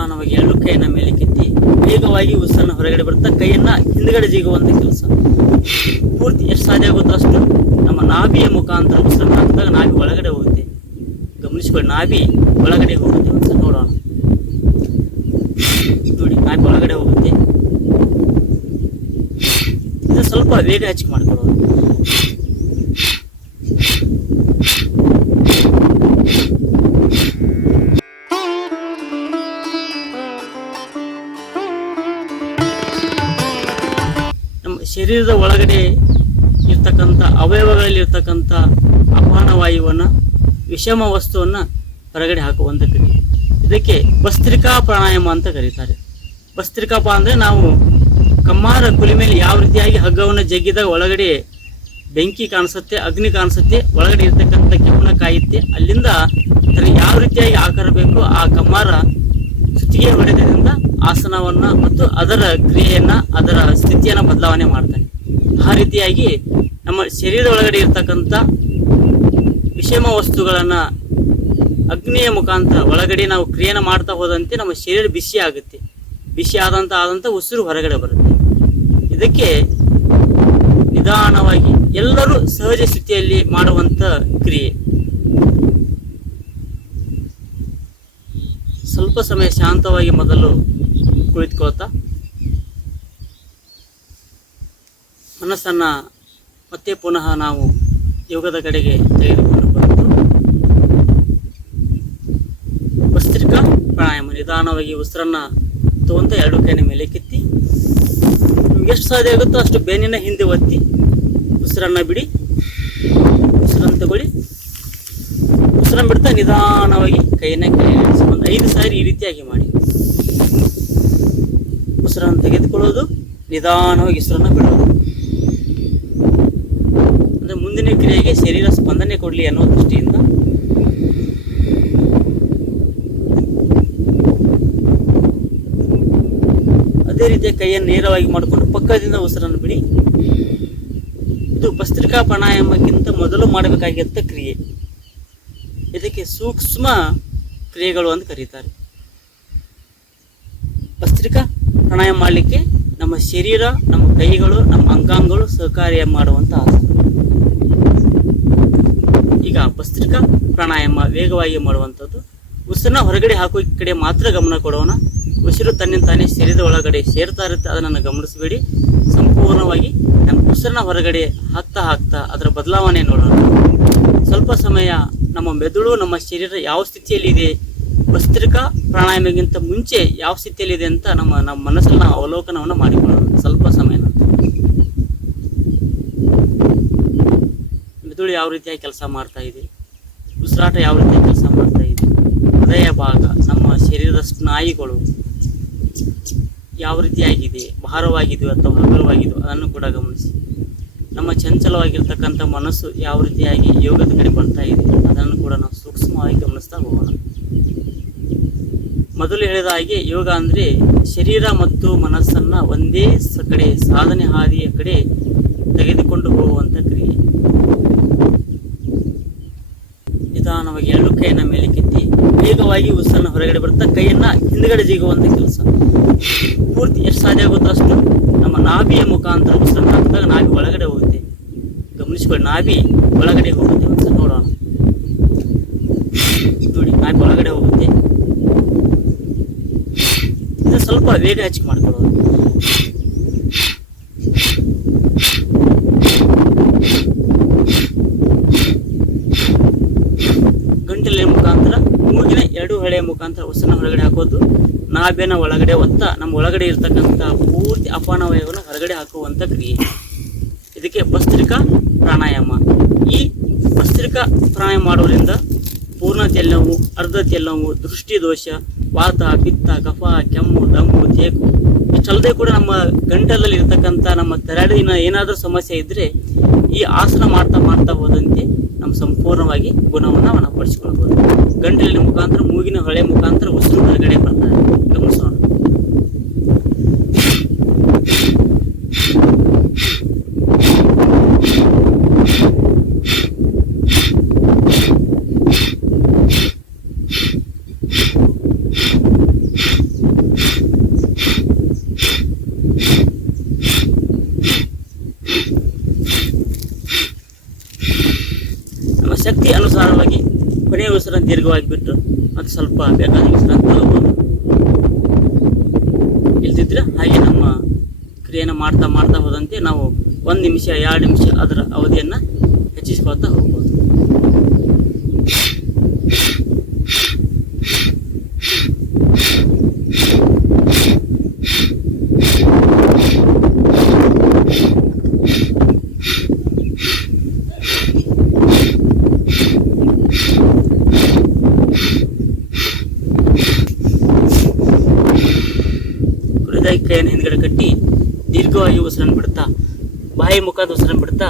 ನಿಧಾನವಾಗಿ ಎರಡು ಕೈಯನ್ನ ಮೇಲೆ ಕೆತ್ತಿ ವೇಗವಾಗಿ ಉಸಿರನ್ನು ಹೊರಗಡೆ ಬರ್ತಾ ಕೈಯನ್ನ ಹಿಂದ್ಗಡೆ ಜಿಗುವಂತ ಕೆಲಸ. ಪೂರ್ತಿ ಎಷ್ಟು ಸಾಧ್ಯ ಆಗುತ್ತೋ ಅಷ್ಟು ನಮ್ಮ ನಾಭಿಯ ಮುಖಾಂತರ ಉಸಿರನ್ನು ಹಾಕಿದಾಗ ನಾಭಿ ಒಳಗಡೆ ಹೋಗುತ್ತೆ. ಗಮನಿಸಿಕೊಳ್ಳಿ, ನಾಭಿ ಒಳಗಡೆ ಹೋಗುತ್ತೆ. ಒಂದ್ಸಲ ನೋಡೋಣ. ನೋಡಿ, ನಾಭಿ ಒಳಗಡೆ ಹೋಗುತ್ತೆ. ಇದು ಸ್ವಲ್ಪ ವೇಗ ಹೆಚ್ಚಿಗೆ ಮಾಡ್ಕೊಳ್ಳೋದು. ನಮ್ಮ ಶರೀರದ ಒಳಗಡೆ ಇರ್ತಕ್ಕಂಥ ಅವಯವಗಳಲ್ಲಿ ಇರ್ತಕ್ಕಂಥ ಅಪಾನ ವಾಯುವನ್ನು, ವಿಷಮ ವಸ್ತುವನ್ನು ಹೊರಗಡೆ ಹಾಕುವಂಥ ಕ್ರಿಯೆ. ಇದಕ್ಕೆ ಭಸ್ತ್ರಿಕಾ ಪ್ರಾಣಾಯಾಮ ಅಂತ ಕರೀತಾರೆ. ಭಸ್ತ್ರಿಕಾಪ ಅಂದರೆ ನಾವು ಕಮ್ಮಾರ ಕುಲಿ ಮೇಲೆ ಯಾವ ರೀತಿಯಾಗಿ ಹಗ್ಗವನ್ನು ಜಗ್ಗಿದಾಗ ಒಳಗಡೆ ಬೆಂಕಿ ಕಾಣಿಸುತ್ತೆ, ಅಗ್ನಿ ಕಾಣಿಸುತ್ತೆ, ಒಳಗಡೆ ಇರ್ತಕ್ಕಂಥ ಕೆಮ್ಮನ ಕಾಯುತ್ತೆ. ಅಲ್ಲಿಂದ ಅದಕ್ಕೆ ಯಾವ ರೀತಿಯಾಗಿ ಆಕಾರ ಬೇಕು ಆ ಕಮ್ಮಾರ ಸುತ್ತಿಗೆ ಹೊಡೆದಿಂದ ಆಸನವನ್ನು ಮತ್ತು ಅದರ ಕ್ರಿಯೆಯನ್ನು, ಅದರ ಸ್ಥಿತಿಯನ್ನು ಬದಲಾವಣೆ ಮಾಡ್ತಾನೆ. ಆ ರೀತಿಯಾಗಿ ನಮ್ಮ ಶರೀರದ ಒಳಗಡೆ ಇರ್ತಕ್ಕಂಥ ವಿಷಮ ವಸ್ತುಗಳನ್ನು ಅಗ್ನಿಯ ಮುಖಾಂತರ ಒಳಗಡೆ ನಾವು ಕ್ರಿಯೆಯನ್ನು ಮಾಡ್ತಾ ಹೋದಂತೆ ನಮ್ಮ ಶರೀರ ಬಿಸಿ ಆಗುತ್ತೆ. ಬಿಸಿ ಆದಂಥ ಉಸಿರು ಹೊರಗಡೆ ಬರುತ್ತೆ. ಇದಕ್ಕೆ ನಿಧಾನವಾಗಿ ಎಲ್ಲರೂ ಸಹಜ ಸ್ಥಿತಿಯಲ್ಲಿ ಮಾಡುವಂಥ ಕ್ರಿಯೆ. ಸ್ವಲ್ಪ ಸಮಯ ಶಾಂತವಾಗಿ ಮೊದಲು ಕುಳಿತುಕೊಳ್ತಾ ಮನಸ್ಸನ್ನು ಮತ್ತೆ ಪುನಃ ನಾವು ಯೋಗದ ಕಡೆಗೆ ತೆಗೆದುಕೊಂಡು ಬಂದು ಭಸ್ತ್ರಿಕಾ ಪ್ರಾಣಾಯಾಮ. ನಿಧಾನವಾಗಿ ಉಸಿರನ್ನು ತಗೊಂತ ಎರಡು ಕೈನ ಮೇಲೆ ಕೆತ್ತಿ ನಿಮ್ಗೆ ಎಷ್ಟು ಸಾಧ್ಯ ಆಗುತ್ತೋ ಅಷ್ಟು ಬೆನ್ನಿನ ಹಿಂದೆ ಒತ್ತಿ ಉಸಿರನ್ನು ಬಿಡಿ. ಉಸಿರನ್ನು ತಗೊಳ್ಳಿ. ಉಸಿರನ್ನು ಬಿಡ್ತಾ ನಿಧಾನವಾಗಿ ಕೈಯನ್ನು ಕೆಳಗಿಳಿಸಿ ಒಂದು 5 ಸಾರಿ ಈ ರೀತಿಯಾಗಿ ಮಾಡಿ. ಉಸಿರನ್ನು ತೆಗೆದುಕೊಳ್ಳೋದು, ನಿಧಾನವಾಗಿ ಉಸಿರನ್ನು ಬಿಡೋದು. ಅಂದರೆ ಮುಂದಿನ ಕ್ರಿಯೆಗೆ ಶರೀರ ಸ್ಪಂದನೆ ಕೊಡಲಿ ಅನ್ನೋ ದೃಷ್ಟಿಯಿಂದ. ಅದೇ ರೀತಿಯ ಕೈಯನ್ನು ನೇರವಾಗಿ ಮಾಡಿಕೊಂಡು ಪಕ್ಕದಿಂದ ಉಸಿರನ್ನು ಬಿಡಿ. ಇದು ಭಸ್ತ್ರಿಕಾ ಪ್ರಾಣಾಯಾಮಕ್ಕಿಂತ ಮೊದಲು ಮಾಡಬೇಕಾಗಿದ್ದ ಕ್ರಿಯೆ. ಇದಕ್ಕೆ ಸೂಕ್ಷ್ಮ ಕ್ರಿಯೆಗಳು ಅಂತ ಕರೀತಾರೆ. ಭಸ್ತ್ರಿಕಾ ಪ್ರಾಣಾಯಾಮ ಮಾಡಲಿಕ್ಕೆ ನಮ್ಮ ಶರೀರ, ನಮ್ಮ ಕೈಗಳು, ನಮ್ಮ ಅಂಗಾಂಗಗಳು ಸಹಕಾರ್ಯ ಮಾಡುವಂಥ ಆಸನ. ಈಗ ಭಸ್ತ್ರಿಕಾ ಪ್ರಾಣಾಯಾಮ ವೇಗವಾಗಿ ಮಾಡುವಂಥದ್ದು. ಉಸಿರನ್ನ ಹೊರಗಡೆ ಹಾಕೋ ಕಡೆ ಮಾತ್ರ ಗಮನ ಕೊಡೋಣ. ಉಸಿರು ತನ್ನಿಂದ ತಾನೇ ಶರೀರದ ಒಳಗಡೆ ಸೇರ್ತಾ ಇರುತ್ತೆ, ಅದನ್ನು ಗಮನಿಸಬೇಡಿ. ಸಂಪೂರ್ಣವಾಗಿ ನಮ್ಮ ಉಸಿರನ್ನ ಹೊರಗಡೆ ಹಾಕ್ತಾ ಅದರ ಬದಲಾವಣೆ ನೋಡೋಣ. ಸ್ವಲ್ಪ ಸಮಯ ನಮ್ಮ ಮೆದುಳು, ನಮ್ಮ ಶರೀರ ಯಾವ ಸ್ಥಿತಿಯಲ್ಲಿದೆ, ಭಸ್ತ್ರಿಕಾ ಪ್ರಾಣಾಯಾಮಕ್ಕಿಂತ ಮುಂಚೆ ಯಾವ ಸ್ಥಿತಿಯಲ್ಲಿದೆ ಅಂತ ನಮ್ಮ ಮನಸ್ಸಲ್ಲಿ ನಾವು ಅವಲೋಕನವನ್ನು ಮಾಡಿಕೊಳ್ಳೋಣ. ಸ್ವಲ್ಪ ಸಮಯ ನಂತರ ಮೆದುಳು ಯಾವ ರೀತಿಯಾಗಿ ಕೆಲಸ ಮಾಡ್ತಾ ಇದೆ, ಉಸಿರಾಟ ಯಾವ ರೀತಿಯಾಗಿ ಕೆಲಸ ಮಾಡ್ತಾ ಇದೆ, ಹೃದಯ ಭಾಗ, ನಮ್ಮ ಶರೀರದ ಸ್ನಾಯುಗಳು ಯಾವ ರೀತಿಯಾಗಿದೆ, ಭಾರವಾಗಿದೆಯೋ ಅಥವಾ ಹಗುರವಾಗಿದೆಯೋ ಅದನ್ನು ಕೂಡ ಗಮನಿಸಿ. ನಮ್ಮ ಚಂಚಲವಾಗಿರ್ತಕ್ಕಂಥ ಮನಸ್ಸು ಯಾವ ರೀತಿಯಾಗಿ ಯೋಗದ ಕಡೆ ಬರ್ತಾ ಇದೆ ಅದನ್ನು ಕೂಡ ನಾವು ಸೂಕ್ಷ್ಮವಾಗಿ ಗಮನಿಸ್ತಾ ಹೋಗೋಣ. ಮೊದಲು ಹೇಳಿದ ಹಾಗೆ ಯೋಗ ಅಂದರೆ ಶರೀರ ಮತ್ತು ಮನಸ್ಸನ್ನು ಒಂದೇ ಕಡೆ ಸಾಧನೆ ಹಾದಿಯ ಕಡೆ ತೆಗೆದುಕೊಂಡು ಹೋಗುವಂಥ ಕ್ರಿಯೆ. ನಿಧಾನವಾಗಿ ಎರಡು ಕೈಯನ್ನು ಮೇಲೆ ಕೆತ್ತಿ ವೇಗವಾಗಿ ಉಸಿರನ್ನು ಹೊರಗಡೆ ಬರ್ತಾ ಕೈಯನ್ನು ಹಿಂದ್ಗಡೆ ಜಿಗುವಂಥ ಕೆಲಸ. ಪೂರ್ತಿ ಎಷ್ಟು ಸಾಧ್ಯ ಆಗುತ್ತೋ ಅಷ್ಟು ನಮ್ಮ ನಾಭಿಯ ಮುಖಾಂತರ ಉಸಿರನ್ನು ಹಾಕಿದಾಗ ನಾಭಿ ಒಳಗಡೆ ಹೋಗುತ್ತೆ. ಗಮನಿಸಿಕೊಳ್ಳಿ, ನಾಭಿ ಒಳಗಡೆ ಹೋಗುತ್ತೆ. ಒಂದ್ಸಲ ನೋಡೋಣ. ನೋಡಿ, ನಾಭಿ ಒಳಗಡೆ ಹೋಗುತ್ತೆ. ಇದು ಸ್ವಲ್ಪ ವೇಗ ಹೆಚ್ಚಿಗೆ ಮಾಡ್ಕೊಳ್ಳೋದು. ಗಂಟಲಿನ ಮುಖಾಂತರ, ಮೂಗಿನ 2 ಹಳೆಯ ಮುಖಾಂತರ ಉಸಿರನ್ನ ಹೊರಗಡೆ ಹಾಕೋದು. ನಾಭಿನ ಒಳಗಡೆ ಒತ್ತ ನಮ್ಮ ಒಳಗಡೆ ಇರ್ತಕ್ಕಂಥ ಪೂರ್ತಿ ಅಪಾನವಯವನ್ನು ಹೊರಗಡೆ ಹಾಕುವಂಥ ಕ್ರಿಯೆ. ಇದಕ್ಕೆ ಭಸ್ತ್ರಿಕಾ ಪ್ರಾಣಾಯಾಮ. ಈ ಭಸ್ತ್ರಿಕಾ ಪ್ರಾಣಾಯಾಮ ಮಾಡೋದ್ರಿಂದ ಪೂರ್ಣ ತೆಲ್ಲವು, ಅರ್ಧ ತೆಲ್ಲವು, ದೃಷ್ಟಿ ದೋಷ, ವಾತ, ಪಿತ್ತ, ಕಫ, ಕೆಮ್ಮು, ದಮ್ಮು, ತೇಕು ಇಷ್ಟಲ್ಲದೆ ಕೂಡ ನಮ್ಮ ಗಂಟಲಲ್ಲಿ ಇರ್ತಕ್ಕಂಥ ನಮ್ಮ ತೆರಳಿನ ಏನಾದರೂ ಸಮಸ್ಯೆ ಇದ್ದರೆ ಈ ಆಸನ ಮಾಡ್ತಾ ಹೋದಂತೆ ನಮ್ಮ ಸಂಪೂರ್ಣವಾಗಿ ಗುಣವನ್ನು ನಾವು ಪಡಿಸಿಕೊಳ್ಬೋದು. ಗಂಟಲಿನ ಮುಖಾಂತರ, ಮೂಗಿನ ಹೊಳೆ ಮುಖಾಂತರ ಉಸಿರು ಹೊರಗಡೆ ಬರ್ತಾರೆ. ಗಮನಿಸೋಣ. ದೀರ್ಘವಾಗಿ ಬಿಟ್ಟು ಮತ್ತು ಸ್ವಲ್ಪ ಬೇಕಾದ ವಿಶ್ರಾಂತಿ ತಗೋಬೋದು. ಇಲ್ದಿದ್ರೆ ಹಾಗೆ ನಮ್ಮ ಕ್ರಿಯೆಯನ್ನು ಮಾಡ್ತಾ ಮಾಡ್ತಾ ಹೋದಂತೆ ನಾವು 1 ನಿಮಿಷ 2 ನಿಮಿಷ ಅದರ ಅವಧಿಯನ್ನು ಹೆಚ್ಚಿಸ್ಕೊಳ್ತಾ ಹೋಗ್ಬೋದು. ಕೈಯನ್ನು ಹಿಂದ್ಗಡೆ ಕಟ್ಟಿ ದೀರ್ಘವಾಗಿ ಉಸಿರನ್ನು ಬಿಡ್ತಾ ಬಾಯಿ ಮುಖದ ಉಸಿರನ್ನು ಬಿಡ್ತಾ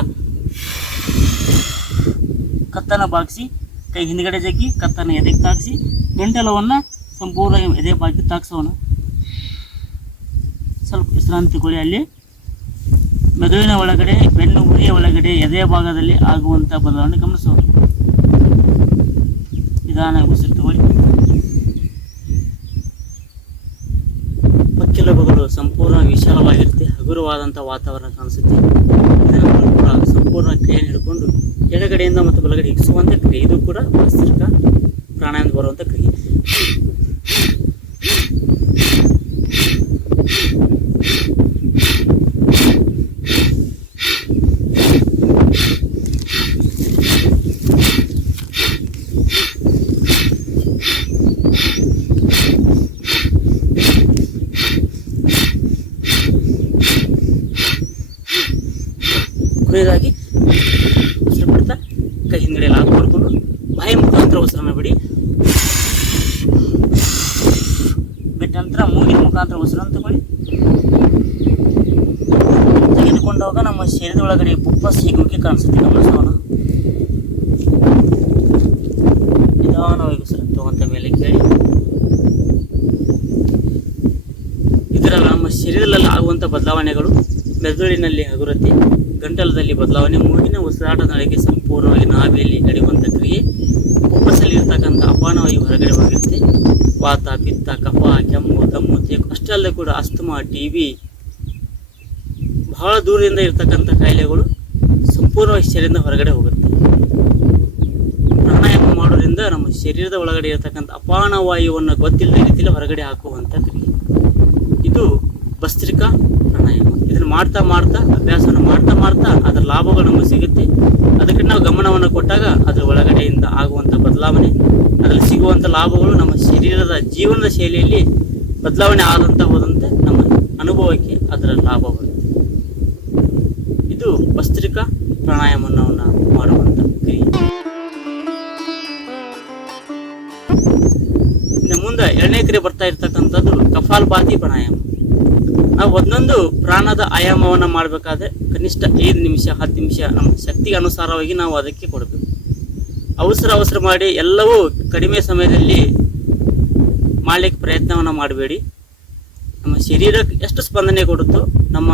ಕತ್ತನ್ನು ಬಾಗಿಸಿ ಕೈ ಹಿಂದ್ಗಡೆ ಜಗ್ಗಿ ಕತ್ತನ್ನು ಎದೆಗೆ ತಾಗಿಸಿ ಗಂಟಲವನ್ನು ಸಂಪೂರ್ಣ ಎದೆ ಬಾಗಿ ತಾಗಿಸೋಣ. ಸ್ವಲ್ಪ ವಿಶ್ರಾಂತಿ ತಗೊಳ್ಳಿ. ಅಲ್ಲಿ ಮೆದುಳಿನ ಒಳಗಡೆ ಬೆನ್ನು ಹುರಿಯ ಒಳಗಡೆ ಎದೆಯ ಭಾಗದಲ್ಲಿ ಆಗುವಂಥ ಬದಲಾವಣೆ ಗಮನಿಸೋಣ. ನಿಧಾನವಾಗಿ ಉಸಿರು ತಗೊಳ್ಳಿ. ಪಕ್ಕೆಲುಬುಗಳು ಸಂಪೂರ್ಣ ವಿಶಾಲವಾಗಿರುತ್ತೆ, ಹಗುರವಾದಂಥ ವಾತಾವರಣ ಕಾಣಿಸುತ್ತೆ. ಇದನ್ನು ಕೂಡ ಸಂಪೂರ್ಣ ಕ್ರಿಯೆಯನ್ನು ಹಿಡ್ಕೊಂಡು ಎಡಗಡೆಯಿಂದ ಮತ್ತು ಬಲಗಡೆ ಹಿಗ್ಸುವಂಥ ಕ್ರಿಯೆ. ಇದು ಕೂಡ ಭಸ್ತ್ರಿಕಾ ಪ್ರಾಣಾಯಾಮದ ಬರುವಂಥ ಕ್ರಿಯೆ. ಕೊನೆಯದಾಗಿ ಉಸಿರು ಬಿಡ್ತಾ ಕೈ ಹಿಂದ್ಗಡೆ ಲಾಕ್ ಮಾಡಿಕೊಂಡು ಬಾಯಿ ಮುಖಾಂತರ ಉಸಿರನ್ನು ಬಿಡಿ. ಬಿಟ್ಟ ನಂತರ ಮೂಗಿನ ಮುಖಾಂತರ ಉಸಿರನ್ನು ತಗೊಳ್ಳಿ. ತೆಗೆದುಕೊಂಡಾಗ ನಮ್ಮ ಶರೀರದ ಒಳಗಡೆ ಪುಪ್ಪ ಸಿಗೋಕೆ ಕಾಣಿಸುತ್ತೆ, ಗಮನಿಸೋಣ. ನಿಧಾನವಾಗಿ ಉಸಿರನ್ನು ತಗೊಂತ ಮೇಲೆ ಕೇಳಿ. ಇದರಲ್ಲಿ ನಮ್ಮ ಶರೀರದಲ್ಲಿ ಆಗುವಂಥ ಬದಲಾವಣೆಗಳು ಮೆದುಳಿನಲ್ಲಿ ಹಗುರತೆ, ಗಂಟಲದಲ್ಲಿ ಬದಲಾವಣೆ, ಮೂಗಿನ ಉಸಿರಾಟದೊಳಗೆ ಸಂಪೂರ್ಣವಾಗಿ ನಾಭಿಯಲ್ಲಿ ನಡೆಯುವಂಥ ಕ್ರಿಯೆ, ಉಪ್ಪಸಲ್ಲಿ ಇರ್ತಕ್ಕಂಥ ಅಪಾನವಾಯು ಹೊರಗಡೆ ಹೋಗಿರುತ್ತೆ. ವಾತ, ಪಿತ್ತ, ಕಫ, ಕೆಮ್ಮು, ದಮ್ಮು, ತೇಕು ಅಷ್ಟೇ ಅಲ್ಲದೆ ಕೂಡ ಅಸ್ತಮಾ, TB ಬಹಳ ದೂರದಿಂದ ಇರ್ತಕ್ಕಂಥ ಕಾಯಿಲೆಗಳು ಸಂಪೂರ್ಣವಾಗಿ ಶರೀರದಿಂದ ಹೊರಗಡೆ ಹೋಗುತ್ತೆ. ಪ್ರಾಣಾಯಾಮ ಮಾಡೋದ್ರಿಂದ ನಮ್ಮ ಶರೀರದ ಒಳಗಡೆ ಇರತಕ್ಕಂಥ ಅಪಾನವಾಯುವನ್ನು ಗೊತ್ತಿಲ್ಲದ ರೀತಿಯಲ್ಲಿ ಹೊರಗಡೆ ಹಾಕುವಂಥ ಕ್ರಿಯೆ. ಇದು ಭಸ್ತ್ರಿಕಾ ಪ್ರಾಣಾಯಾಮ. ಇದನ್ನು ಮಾಡ್ತಾ ಮಾಡ್ತಾ ಅಭ್ಯಾಸವನ್ನು ಮಾಡ್ತಾ ಮಾಡ್ತಾ ಅದರ ಲಾಭಗಳು ನಮಗೆ ಸಿಗುತ್ತೆ. ಅದಕ್ಕೆ ನಾವು ಗಮನವನ್ನು ಕೊಟ್ಟಾಗ ಅದರ ಒಳಗಡೆಯಿಂದ ಆಗುವಂಥ ಬದಲಾವಣೆ, ಅದರಲ್ಲಿ ಸಿಗುವಂಥ ಲಾಭಗಳು ನಮ್ಮ ಶರೀರದ ಜೀವನದ ಶೈಲಿಯಲ್ಲಿ ಬದಲಾವಣೆ ಆದಂಥ ಹೋದಂತೆ ನಮ್ಮ ಅನುಭವಕ್ಕೆ ಅದರ ಲಾಭ ಬರುತ್ತೆ. ಇದು ಭಸ್ತ್ರಿಕಾ ಪ್ರಾಣಾಯಾಮವನ್ನು ಮಾಡುವಂಥ ಕ್ರಿಯೆ. ಇನ್ನು ಮುಂದೆ 2ನೇ ಕ್ರಿಯೆ ಬರ್ತಾ ಇರ್ತಕ್ಕಂಥದ್ದು ಕಪಾಲಭಾತಿ ಪ್ರಾಣಾಯಾಮ. ನಾವು ಒಂದೊಂದು ಪ್ರಾಣದ ಆಯಾಮವನ್ನು ಮಾಡಬೇಕಾದ್ರೆ ಕನಿಷ್ಠ 5 ನಿಮಿಷ 10 ನಿಮಿಷ ನಮ್ಮ ಶಕ್ತಿಗೆ ಅನುಸಾರವಾಗಿ ನಾವು ಅದಕ್ಕೆ ಕೊಡಬೇಕು. ಅವಸರ ಮಾಡಿ ಎಲ್ಲವೂ ಕಡಿಮೆ ಸಮಯದಲ್ಲಿ ಮಾಡಲಿಕ್ಕೆ ಪ್ರಯತ್ನವನ್ನು ಮಾಡಬೇಡಿ. ನಮ್ಮ ಶರೀರಕ್ಕೆ ಎಷ್ಟು ಸ್ಪಂದನೆ ಕೊಡುತ್ತೋ, ನಮ್ಮ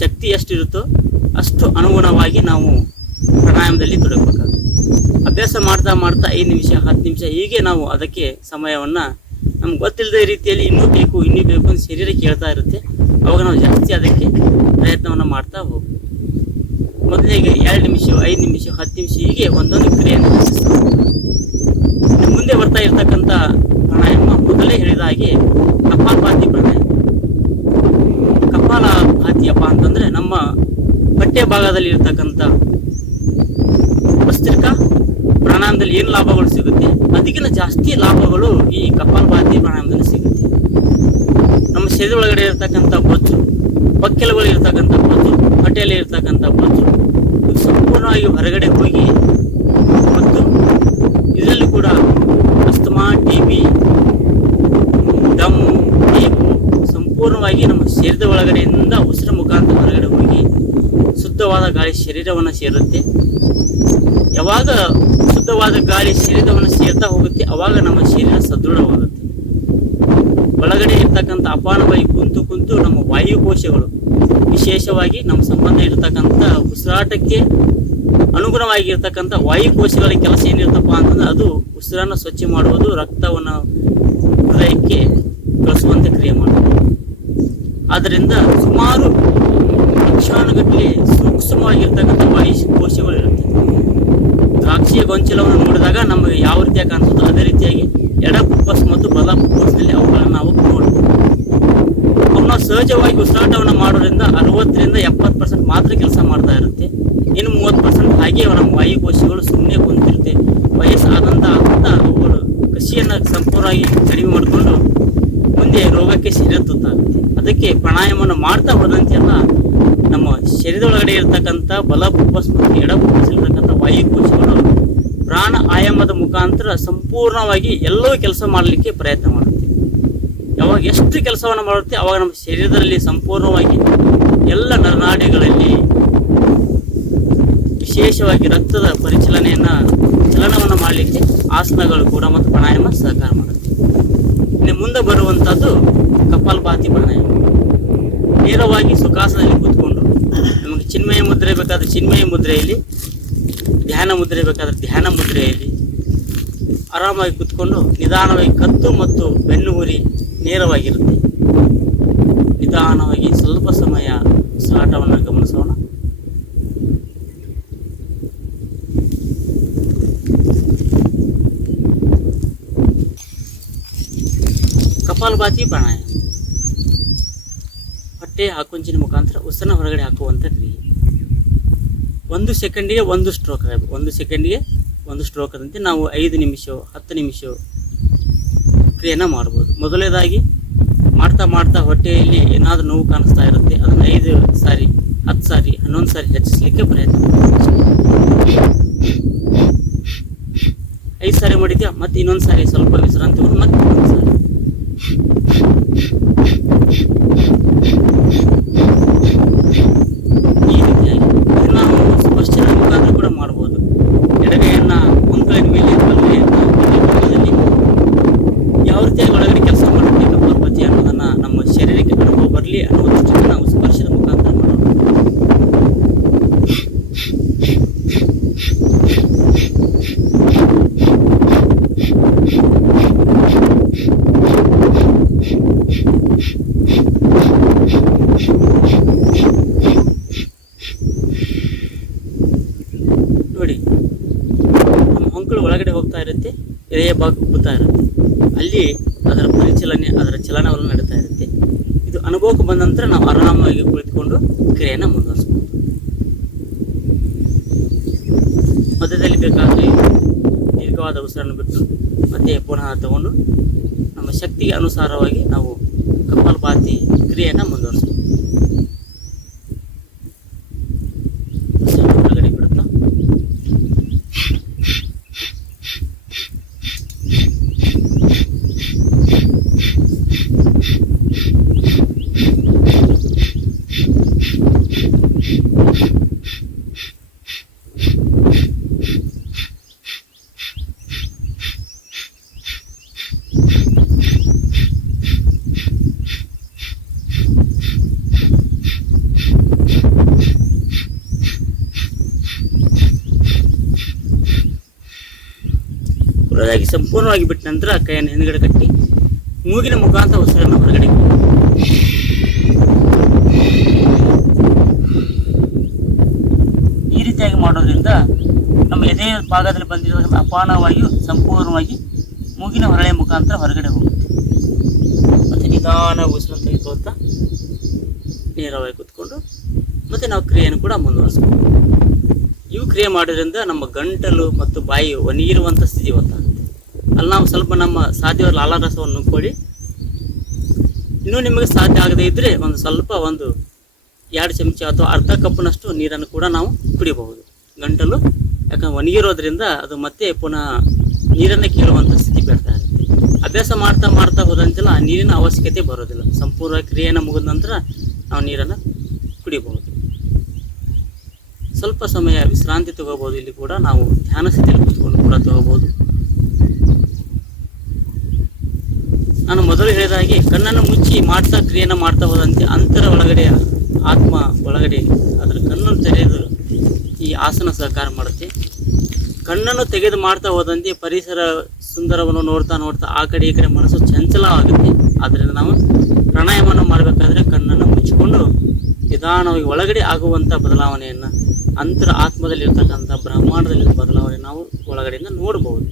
ಶಕ್ತಿ ಎಷ್ಟಿರುತ್ತೋ ಅಷ್ಟು ಅನುಗುಣವಾಗಿ ನಾವು ಪ್ರಾಣಾಯಾಮದಲ್ಲಿ ತೊಡಗಬೇಕಾಗುತ್ತೆ. ಅಭ್ಯಾಸ ಮಾಡ್ತಾ ಮಾಡ್ತಾ 5 ನಿಮಿಷ 10 ನಿಮಿಷ ಹೀಗೆ ನಾವು ಅದಕ್ಕೆ ಸಮಯವನ್ನು ನಮ್ಗೆ ಗೊತ್ತಿಲ್ಲದ ರೀತಿಯಲ್ಲಿ ಇನ್ನೂ ಬೇಕು ಅಂತ ಶರೀರ ಕೇಳ್ತಾ ಇರುತ್ತೆ. ಅವಾಗ ನಾವು ಜಾಸ್ತಿ ಅದಕ್ಕೆ ಪ್ರಯತ್ನವನ್ನು ಮಾಡ್ತಾ ಹೋಗ್ಬೇಕು. ಮೊದಲಿಗೆ 2 ನಿಮಿಷ 5 ನಿಮಿಷ 10 ನಿಮಿಷ ಹೀಗೆ ಒಂದೊಂದು ಕ್ರಿಯೆಯನ್ನು ಮುಂದೆ ಬರ್ತಾ ಇರ್ತಕ್ಕಂಥ ಪ್ರಾಣಾಯಾಮ ಮೊದಲೇ ಹೇಳಿದ ಹಾಗೆ ಕಪಾಲಭಾತಿ ಪ್ರಾಣಾಯಾಮ. ಕಪಾಲಭಾತಿಯಪ್ಪ ಅಂತಂದರೆ ನಮ್ಮ ಹೊಟ್ಟೆ ಭಾಗದಲ್ಲಿ ಇರ್ತಕ್ಕಂಥ ಭಸ್ತ್ರಿಕಾ ಪ್ರಾಣಾಯಾಮದಲ್ಲಿ ಏನು ಲಾಭಗಳು ಸಿಗುತ್ತೆ ಅದಕ್ಕಿಂತ ಜಾಸ್ತಿ ಲಾಭಗಳು ಈ ಕಪಾಲಭಾತಿ ಪ್ರಾಣಾಯಾಮದಲ್ಲಿ ಸಿಗುತ್ತೆ. ನಮ್ಮ ಶರೀರ ಒಳಗಡೆ ಇರ್ತಕ್ಕಂಥ ಬೊಜ್ಜು, ಪಕ್ಕೆಲುಬುಗಳು ಇರ್ತಕ್ಕಂಥ ಬೊಜ್ಜು, ಹೊಟ್ಟೆಯಲ್ಲಿ ಇರ್ತಕ್ಕಂಥ ಬೊಜ್ಜು ಇದು ಸಂಪೂರ್ಣವಾಗಿ ಹೊರಗಡೆ ಹೋಗಿ ಮತ್ತು ಇದರಲ್ಲಿ ಕೂಡ ಅಸ್ತಮಾ, TB, ದಮ್ಮು, ತೇಕು ಸಂಪೂರ್ಣವಾಗಿ ನಮ್ಮ ಶರೀರದ ಒಳಗಡೆಯಿಂದ ಉಸಿರ ಮುಖಾಂತರ ಹೊರಗಡೆ ಹೋಗಿ ಶುದ್ಧವಾದ ಗಾಳಿ ಶರೀರವನ್ನು ಸೇರುತ್ತೆ. ಯಾವಾಗ ಶುದ್ಧವಾದ ಗಾಳಿ ಶರೀರವನ್ನು ಸೇರ್ತಾ ಹೋಗುತ್ತೆ ಅವಾಗ ನಮ್ಮ ಶರೀರ ಸದೃಢವಾಗುತ್ತೆ. ಒಳಗಡೆ ಇರ್ತಕ್ಕಂಥ ಅಪಾನವಾಯು ಕುಂತು ನಮ್ಮ ವಾಯುಕೋಶಗಳು, ವಿಶೇಷವಾಗಿ ನಮ್ಮ ಸಂಬಂಧ ಇರತಕ್ಕಂಥ ಉಸಿರಾಟಕ್ಕೆ ಅನುಗುಣವಾಗಿರ್ತಕ್ಕಂಥ ವಾಯುಕೋಶಗಳ ಕೆಲಸ ಏನಿರ್ತಪ್ಪ ಅಂತಂದ್ರೆ ಅದು ಉಸಿರನ್ನು ಸ್ವಚ್ಛ ಮಾಡುವುದು, ರಕ್ತವನ್ನು ಹೃದಯಕ್ಕೆ ಕಳಿಸುವಂತೆ ಕ್ರಿಯೆ ಮಾಡುವುದು. ಆದ್ದರಿಂದ ಸುಮಾರು ಲಕ್ಷಾನುಗಟ್ಟಲೆ ಸೂಕ್ಷ್ಮವಾಗಿರ್ತಕ್ಕಂಥ ವಾಯುಕೋಶಗಳು ಇರುತ್ತೆ. ದ್ರಾಕ್ಷಿ ಕೃಷಿಯ ಗೊಂಚಲವನ್ನು ನೋಡಿದಾಗ ನಮಗೆ ಯಾವ ರೀತಿಯಾಗಿ ಕಾಣಿಸುತ್ತೋ ಅದೇ ರೀತಿಯಾಗಿ ಎಡ ಫುಪ್ಪಸ್ ಮತ್ತು ಬಲ ಫುಪ್ಪಸ್ನಲ್ಲಿ ಅವುಗಳನ್ನು ನಾವು ನೋಡ್ಬೋದು. ಅವು ಸಹಜವಾಗಿ ಉಸಿರಾಟವನ್ನು ಮಾಡೋದ್ರಿಂದ 60-70% ಮಾತ್ರ ಕೆಲಸ ಮಾಡ್ತಾ ಇರುತ್ತೆ. ಇನ್ನು 30% ಹಾಗೆ ನಮ್ಮ ವಾಯುಕೋಶಗಳು ಸುಮ್ಮನೆ ಕುಂತಿರುತ್ತೆ. ವಯಸ್ಸಾದಂಥ ಅವುಗಳು ಕೃಷಿಯನ್ನು ಸಂಪೂರ್ಣವಾಗಿ ಕಡಿಮೆ ಮಾಡಿಕೊಂಡು ಮುಂದೆ ರೋಗಕ್ಕೆ ಶರೀರ ತುತ್ತಾಗುತ್ತೆ. ಅದಕ್ಕೆ ಪ್ರಾಣಾಯಾಮವನ್ನು ಮಾಡ್ತಾ ಹೋದಂತೆಲ್ಲ ನಮ್ಮ ಶರೀರದೊಳಗಡೆ ಇರತಕ್ಕಂಥ ಬಲ ಫುಪ್ಪಸ್ ಮತ್ತು ಎಡ ಫುಪ್ಪಸ್ ಇರತಕ್ಕಂಥ ವಾಯುಕೋಶಗಳು ಪ್ರಾಣ ಆಯಾಮದ ಮುಖಾಂತರ ಸಂಪೂರ್ಣವಾಗಿ ಎಲ್ಲವೂ ಕೆಲಸ ಮಾಡಲಿಕ್ಕೆ ಪ್ರಯತ್ನ ಮಾಡುತ್ತೆ. ಯಾವಾಗ ಎಷ್ಟು ಕೆಲಸವನ್ನು ಮಾಡುತ್ತೆ ಆವಾಗ ನಮ್ಮ ಶರೀರದಲ್ಲಿ ಸಂಪೂರ್ಣವಾಗಿ ಎಲ್ಲ ನರನಾಡಿಗಳಲ್ಲಿ ವಿಶೇಷವಾಗಿ ರಕ್ತದ ಚಲನವನ್ನು ಮಾಡಲಿಕ್ಕೆ ಆಸನಗಳು ಕೂಡ ಮತ್ತು ಪ್ರಾಣಾಯಾಮ ಸಹಕಾರ ಮಾಡುತ್ತೆ. ಇನ್ನು ಮುಂದೆ ಬರುವಂಥದ್ದು ಕಪಾಲಭಾತಿ ಪ್ರಾಣಾಯಾಮ. ನೇರವಾಗಿ ಸುಖಾಸನದಲ್ಲಿ ಕೂತ್ಕೊಂಡು ನಮಗೆ ಚಿನ್ಮಯ ಮುದ್ರೆ ಬೇಕಾದರೆ ಚಿನ್ಮಯ ಮುದ್ರೆಯಲ್ಲಿ, ಧ್ಯಾನ ಮುದ್ರೆ ಬೇಕಾದರೆ ಧ್ಯಾನ ಮುದ್ರೆಯಲ್ಲಿ ಆರಾಮಾಗಿ ಕೂತ್ಕೊಂಡು ನಿಧಾನವಾಗಿ ಕತ್ತು ಮತ್ತು ಬೆನ್ನು ಹುರಿ ನೇರವಾಗಿರುತ್ತೆ. ನಿಧಾನವಾಗಿ ಸ್ವಲ್ಪ ಸಮಯ ಉಸಿರಾಟವನ್ನು ಗಮನಿಸೋಣ. ಕಪಾಲಭಾತಿ ಪ್ರಾಣಾಯಾಮ ಹೊಟ್ಟೆ ಆಕುಂಚಿನ ಮುಖಾಂತರ ಉಸಿರನ್ನ ಹೊರಗಡೆ ಹಾಕುವಂಥ ಕ್ರಿಯೆ. 1 ಸೆಕೆಂಡಿಗೆ 1 ಸ್ಟ್ರೋಕ್ ಆಗಬೇಕು. 1 ಸೆಕೆಂಡಿಗೆ 1 ಸ್ಟ್ರೋಕ್ ಆದಂತೆ ನಾವು 5 ನಿಮಿಷ 10 ನಿಮಿಷ ಕ್ರಿಯೆಯನ್ನು ಮಾಡ್ಬೋದು. ಮೊದಲನೇದಾಗಿ ಮಾಡ್ತಾ ಮಾಡ್ತಾ ಹೊಟ್ಟೆಯಲ್ಲಿ ಏನಾದರೂ ನೋವು ಕಾಣಿಸ್ತಾ ಇರುತ್ತೆ, ಅದನ್ನು 5 ಸಾರಿ 10 ಸಾರಿ 11 ಸಾರಿ ಹೆಚ್ಚಿಸಲಿಕ್ಕೆ ಪ್ರಯತ್ನ ಮಾಡ್ತೀವಿ. 5 ಸಾರಿ ಮಾಡಿದ್ಯಾ ಮತ್ತೆ ಇನ್ನೊಂದು ಸಾರಿ ಸ್ವಲ್ಪ ವಿಶ್ರಾಂತಿ ಹೋಗಿ ಮತ್ತೆ ಇನ್ನೊಂದು ಸಾರಿ. ಈ ರೀತಿಯಾಗಿ ನಾವು ಸ್ಪರ್ಶದ ಮುಖಾಂತರ ಕೂಡ ಮಾಡ್ಬೋದು. ಎಡಗೈಯನ್ನು ಮುಂಕಳಿನ ಮೇಲೆ ಬಲಗೈಯನ್ನು ಭಾಗದಲ್ಲಿ ಯಾವ ರೀತಿಯಾಗಿ ಒಳಗಡೆ ಕೆಲಸ ಮಾಡುತ್ತೆ ಕಪಾಲಭಾತಿ ಅನ್ನೋದನ್ನು ನಮ್ಮ ಶರೀರಕ್ಕೆ ಅನುಭವ ಬರಲಿ ಅನ್ನೋ ದೃಷ್ಟಿಯಿಂದ ನಾವು ಸ್ಪರ್ಶದ ಮುಖಾಂತರ ಮಾಡೋಣ. ನೋಡಿ, ನಮ್ಮ ಹೊಂಕಳು ಒಳಗಡೆ ಹೋಗ್ತಾ ಇರುತ್ತೆ, ಎದೆಯ ಭಾಗ ಉಬ್ಬುತ್ತಾ ಇರುತ್ತೆ. ಅಲ್ಲಿ ಅದರ ಪರಿಚಲನೆ, ಅದರ ಚಲನವನ್ನು ನಡೀತಾ ಇರುತ್ತೆ. ಇದು ಅನುಭವಕ್ಕೆ ಬಂದ ನಂತರ ನಾವು ಆರಾಮಾಗಿ ಕುಳಿತುಕೊಂಡು ಕ್ರಿಯೆಯನ್ನು ಮುಂದುವರಿಸ್ಬೋದು. ಮಧ್ಯದಲ್ಲಿ ಬೇಕಾದರೆ ದೀರ್ಘವಾದ ಉಸಿರನ್ನು ಬಿಟ್ಟು ಮತ್ತೆ ಪುನಃ ತಗೊಂಡು ನಮ್ಮ ಶಕ್ತಿಗೆ ಅನುಸಾರವಾಗಿ ನಾವು ಕಪಾಲಭಾತಿ ಕ್ರಿಯೆಯನ್ನು ಮುಂದುವರಿಸ್ಬೋದು. ಹೊರಗಡೆ ಬಿಡುತ್ತಾ ಒಳಗಾಗಿ ಸಂಪೂರ್ಣವಾಗಿ ಬಿಟ್ಟ ನಂತರ ಕೈಯನ್ನು ಹಿಂದ್ಗಡೆ ಕಟ್ಟಿ ಮೂಗಿನ ಮುಖಾಂತರ ಉಸಿರನ್ನು ಹೊರಗಡೆ. ಈ ರೀತಿಯಾಗಿ ಮಾಡೋದ್ರಿಂದ ನಮ್ಮ ಎದೆ ಭಾಗದಲ್ಲಿ ಬಂದಿರತಕ್ಕಂಥ ಅಪಾನ ವಾಯು ಸಂಪೂರ್ಣವಾಗಿ ಮೂಗಿನ ಹೊರಳೆಯ ಮುಖಾಂತರ ಹೊರಗಡೆ ಹೋಗುತ್ತೆ. ಮತ್ತು ನಿಧಾನ ಉಸಿರನ್ನು ತೆಗೆದುಕೊಳ್ತಾ ನೇರವಾಗಿ ಕೂತ್ಕೊಂಡು ಮತ್ತು ನಾವು ಕ್ರಿಯೆಯನ್ನು ಕೂಡ ಮುಂದುವರಿಸ್ಬೋದು. ಇವು ಕ್ರಿಯೆ ಮಾಡೋದ್ರಿಂದ ನಮ್ಮ ಗಂಟಲು ಮತ್ತು ಬಾಯಿ ಒಣಗಿರುವಂಥ ಸ್ಥಿತಿ ಗೊತ್ತಾಗುತ್ತೆ. ಅಲ್ಲಿ ನಾವು ಸ್ವಲ್ಪ ನಮ್ಮ ಸಾಧ್ಯವಾದ ಲಾಲಾರಸವನ್ನು ನುಗ್ಕೊಳ್ಳಿ. ಇನ್ನೂ ನಿಮಗೆ ಸಾಧ್ಯ ಆಗದೇ ಇದ್ದರೆ ಸ್ವಲ್ಪ 2 ಚಮಚ ಅಥವಾ ಅರ್ಧ ಕಪ್ನಷ್ಟು ನೀರನ್ನು ಕೂಡ ನಾವು ಕುಡಿಬಹುದು. ಗಂಟಲು ಯಾಕಂದ್ರೆ ಒಣಗಿರೋದ್ರಿಂದ ಅದು ಮತ್ತೆ ಪುನಃ ನೀರನ್ನು ಕೀಳುವಂಥ ಸ್ಥಿತಿ ಬರ್ತಾ ಇರುತ್ತೆ. ಅಭ್ಯಾಸ ಮಾಡ್ತಾ ಮಾಡ್ತಾ ಹೋದಂತೆಲ್ಲ ನೀರಿನ ಅವಶ್ಯಕತೆ ಬರೋದಿಲ್ಲ. ಸಂಪೂರ್ಣ ಕ್ರಿಯೆಯನ್ನು ಮುಗಿದ ನಂತರ ನಾವು ನೀರನ್ನು ಕುಡಿಬಹುದು. ಸ್ವಲ್ಪ ಸಮಯ ವಿಶ್ರಾಂತಿ ತಗೋಬಹುದು. ಇಲ್ಲಿ ಕೂಡ ನಾವು ಧ್ಯಾನ ಸ್ಥಿತಿಯಲ್ಲಿ ಕೂತ್ಕೊಂಡು ಕೂಡ ತಗೋಬಹುದು. ನಾನು ಮೊದಲು ಹೇಳಿದ ಹಾಗೆ ಕಣ್ಣನ್ನು ಮುಚ್ಚಿ ಮಾಡ್ತಾ ಕ್ರಿಯೆಯನ್ನು ಮಾಡ್ತಾ ಹೋದಂತೆ ಅಂತರ ಒಳಗಡೆ ಆತ್ಮ ಒಳಗಡೆ ಅದರ ಕಣ್ಣನ್ನು ತೆರೆದು ಈ ಆಸನ ಸಹಕಾರ ಮಾಡುತ್ತೆ. ಕಣ್ಣನ್ನು ತೆಗೆದು ಮಾಡ್ತಾ ಹೋದಂತೆ ಪರಿಸರ ಸುಂದರವನ್ನು ನೋಡ್ತಾ ನೋಡ್ತಾ ಆ ಕಡೆ ಈ ಕಡೆ ಮನಸ್ಸು ಚಂಚಲವಾಗುತ್ತೆ. ಆದ್ದರಿಂದ ನಾವು ಪ್ರಾಣಾಯಾಮವನ್ನು ಮಾಡಬೇಕಾದ್ರೆ ಕಣ್ಣನ್ನು ಮುಚ್ಚಿಕೊಂಡು ನಿಧಾನವಾಗಿ ಒಳಗಡೆ ಆಗುವಂಥ ಬದಲಾವಣೆಯನ್ನು, ಅಂತರ ಆತ್ಮದಲ್ಲಿರ್ತಕ್ಕಂಥ ಬ್ರಹ್ಮಾಂಡದಲ್ಲಿರುವ ಬದಲಾವಣೆಯನ್ನು ನಾವು ಒಳಗಡೆಯಿಂದ ನೋಡಬಹುದು.